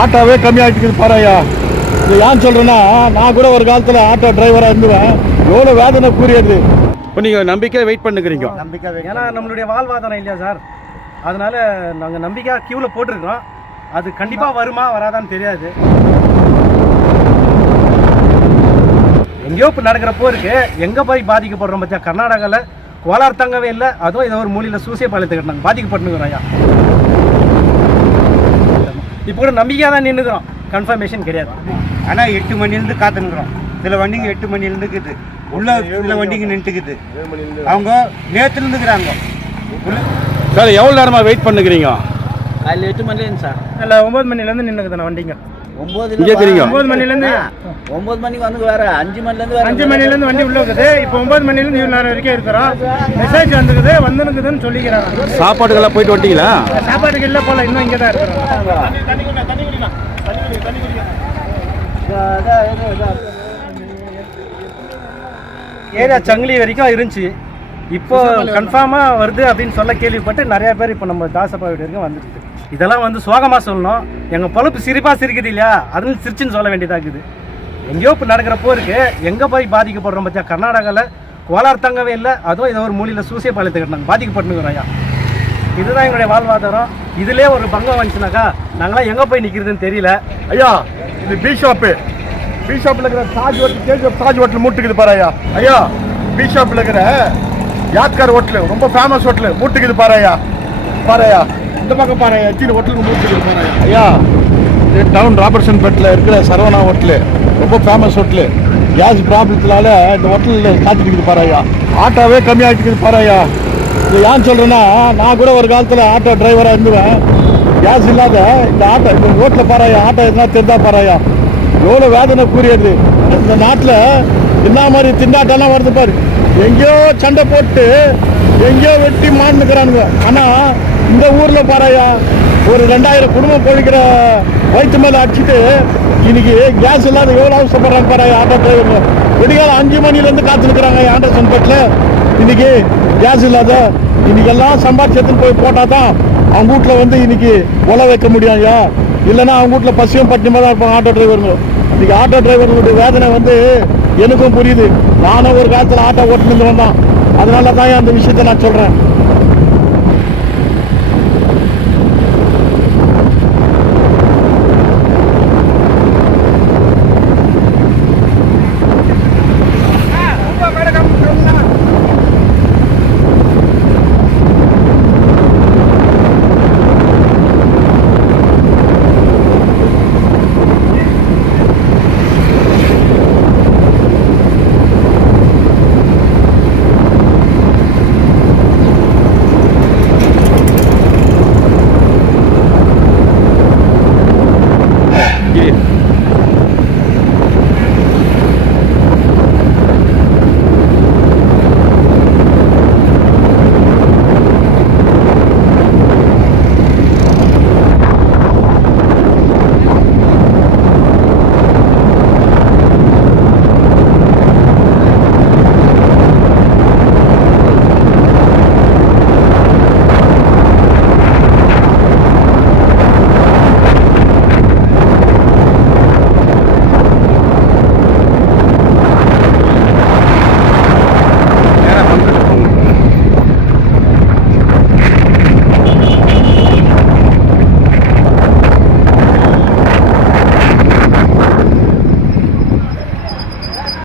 ஆட்டோவே கம்மியாகிட்டு பாருயா. இது ஏன் சொல்கிறேன்னா, நான் கூட ஒரு காலத்தில் ஆட்டோ டிரைவராக இருந்துவேன். எவ்வளோ வேதனை கூறியது. இப்போ நீங்கள் நம்பிக்கை வெயிட் பண்ணுக்கிறீங்க. நம்பிக்கை ஏன்னா நம்மளுடைய வாழ்வாதாரம் இல்லையா சார், அதனால நாங்கள் நம்பிக்கையாக கியூவில் போட்டிருக்கிறோம். அது கண்டிப்பாக வருமா வராதான்னு தெரியாது. எங்கேயோ இப்போ நடக்கிற போருக்கு எங்கே போய் பாதிக்கப்படுறோம் பார்த்தியா. கர்நாடகாவில் கோலார் தங்கவே இல்லை, அதுவும் ஏதோ ஒரு மூலையில் சூசியபாளையத்துக்கு நாங்கள் பாதிக்கப்பட்டுக்கிறோம் ஐயா. இப்போ கூட நம்பிக்கையாக தான் நின்றுக்கிறோம், கன்ஃபர்மேஷன் கிடையாது. ஆனால் 8 மணிலேருந்து காத்துனுக்குறோம். சில வண்டிங்க 8 மணிலேருந்து இருக்குது, உள்ள சில வண்டிங்க நின்றுக்குது. அவங்க நேற்றுலேருந்துக்கிறாங்க சார். எவ்வளோ நேரமாக வெயிட் பண்ணுக்கிறீங்க? காலையில் 8 மணிலேருந்து சார். இல்லை 9 மணிலேருந்து நின்றுக்குதுண்ணா வண்டிங்க. 9 மணிலேருந்து 9 மணிக்கு வந்து வேறு 5 மணிலேருந்து 5 மணிலேருந்து வண்டி உள்ள இருக்குது. இப்போ 9 மணிலேருந்து இவ்வளோ நேரம் வரைக்கும் இருக்கிறோம். மெசேஜ் வந்துருக்குது, வந்துருக்குதுன்னு சொல்லிக்கிறாங்க. சாப்பாடுக்கெல்லாம் போயிட்டு வந்துட்டீங்களா? சாப்பாட்டுக்கு இல்லை போல, இன்னும் இங்கே தான் இருக்கிறோம். ஏரியா சங்கிலி வரைக்கும் இருந்துச்சு, இப்போ கன்ஃபார்மாக வருது அப்படின்னு சொல்ல கேள்விப்பட்டு நிறையா பேர் இப்போ நம்ம தாசப்பா வீடு வரைக்கும் வந்துருக்கு. இதெல்லாம் வந்து சோகமாக சொல்லணும். எங்கள் பொழப்பு சிரிப்பாக சிரிக்குது இல்லையா, அதில் சிரிச்சுன்னு சொல்ல வேண்டியதாக இருக்குது. எங்கேயோ இப்போ நடக்கிற போருக்கு எங்கே போய் பாதிக்கப்படுறோம் பார்த்தியா. கர்நாடகாவில் கோலார் தங்கவே இல்லை, அதுவும் ஏதோ ஒரு மூலையில் சூசியபாளையத்துக்கு நாங்கள் பாதிக்கப்பட்டுக்கிறோம் ஐயா. இதுதான் எங்களுடைய வாழ்வாதாரம். இதிலே ஒரு பங்கம் வந்துச்சுனாக்கா நாங்களாம் எங்கே போய் நிற்கிறதுன்னு தெரியல ஐயா. இது பி ஷாப்பு. பி ஷாப்பில் இருக்கிற Taj hotel, KGF Taj hotel மூட்டுக்குது பாரு ஐயா. ஐயா, பி ஷாப்பில் இருக்கிற யாத்கார் ஹோட்டலு ரொம்ப ஃபேமஸ் ஹோட்டலு மூட்டுக்குது பாரு ஐயா. பாரு ஐயா, இந்த பக்கம் பாரு ஐயா, சீன ஹோட்டலுக்கு மூட்டுக்குது பாரு ஐயா. ஐயா, இது டவுன் ராபர்ட்சன் பேட்டில் இருக்கிற சரவணா ஹோட்டலு ரொம்ப ஃபேமஸ் ஹோட்டலு. கேஸ் ப்ராப்ளத்தினால இந்த ஹோட்டலில் காத்திருக்குது பாரு ஐயா. ஆட்டோவே கம்மியாகிட்டு பாரு ஐயா. இது ஏன் சொல்கிறேன்னா, நான் கூட ஒரு காலத்தில் ஆட்டோ டிரைவராக இருந்துவேன். கேஸ் இல்லாத இந்த ஆட்டோ, இந்த ரோட்டில் பாராயா ஆட்டோ எதுனா தெரிஞ்சா பாராயா. எவ்வளோ வேதனை கூறியது. இந்த நாட்டில் என்ன மாதிரி திண்டாட்டெல்லாம் வருது பாரு. எங்கேயோ சண்டை போட்டு எங்கேயோ வெட்டி மாண்டுக்கிறானுங்க. ஆனால் இந்த ஊரில் பாராயா ஒரு 2000 குடும்பம் பொழிக்கிற வயிற்று மேலே அடிச்சுட்டு இன்னைக்கு கேஸ் இல்லாத எவ்வளோ அவசரப்படுறாங்க பாராயா ஆட்டோ டிரைவருங்க. விடிகாலம் 5 மணிலேருந்து காத்துருக்குறாங்க ஆண்டர்சன் பேட்டில். இன்னைக்கு கேஸ் இல்லாத இன்னைக்கு எல்லாம் சம்பாதிச்சத்துன்னு போய் போட்டால் தான் அவங்க வீட்டில் வந்து இன்னைக்கு உல வைக்க முடியும் ஐயா. இல்லைன்னா அவங்க வீட்டில் பசியும் பட்டினிமாக தான் இருப்பாங்க ஆட்டோ டிரைவருங்க. இன்னைக்கு ஆட்டோ டிரைவர்களுடைய வேதனை வந்து எனக்கும் புரியுது. நானும் ஒரு காலத்தில் ஆட்டோ ஓட்டுன்னு வந்தான். அதனால தான் அந்த விஷயத்தை நான் சொல்கிறேன்.